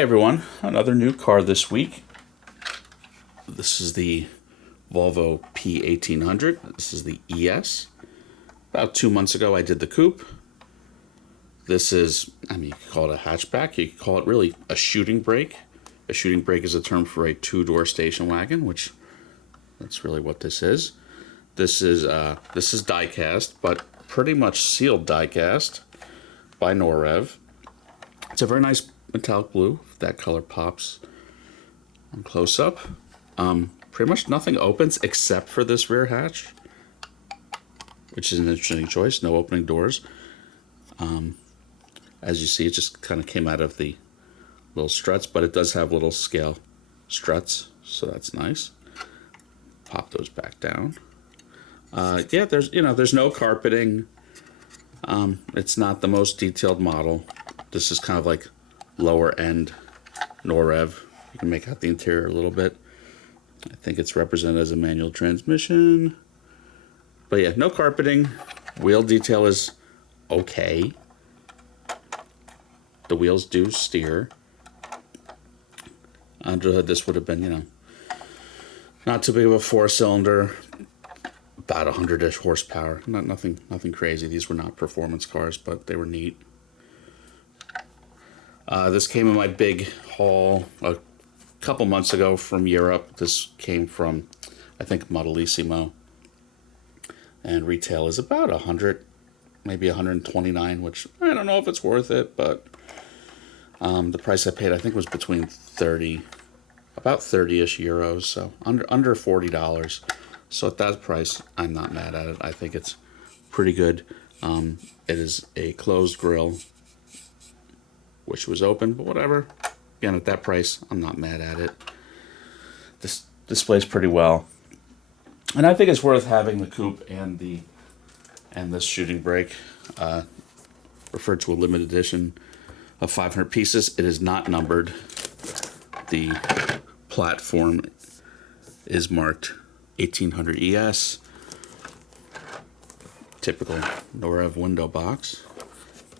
Hey everyone, another new car this week. This is the Volvo P1800. This is the ES. About 2 months ago I did the coupe. This is, you could call it a hatchback. You could call it really a shooting brake. A shooting brake is a term for a two-door station wagon, which that's really what this is. This is diecast, but pretty much sealed diecast by Norev. It's a very nice metallic blue. That color pops on close up. Pretty much nothing opens except for this rear hatch, which is an interesting choice. No opening doors. As you see, it just kind of came out of the little struts, but it does have little scale struts, so that's nice. Pop those back down. Yeah, there's no carpeting. It's not the most detailed model. This is kind of like lower end Norev. You can make out the interior a little bit. I think it's represented as a manual transmission. But yeah, no carpeting. Wheel detail is okay. The wheels do steer. Under the hood, this would have been, not too big of a four-cylinder. About 100-ish horsepower. Nothing crazy. These were not performance cars, but they were neat. This came in my big haul a couple months ago from Europe. This came from, I think, Modelissimo. And retail is about 100, maybe 129, which I don't know if it's worth it, but the price I paid, I think, was between 30, about 30-ish euros, so under $40. So at that price, I'm not mad at it. I think it's pretty good. It is a closed grille. Wish it was open, but whatever. Again, at that price, I'm not mad at it. This displays pretty well. And I think it's worth having the coupe and this shooting brake. Referred to a limited edition of 500 pieces. It is not numbered. The platform is marked 1800 ES. Typical Norev window box.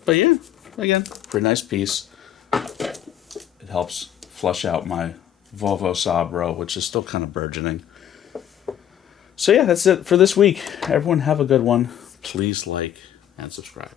But yeah, again, pretty nice piece. It helps flush out my Volvo Sabro, which is still kind of burgeoning. So yeah, that's it for this week. Everyone have a good one. Please like and subscribe.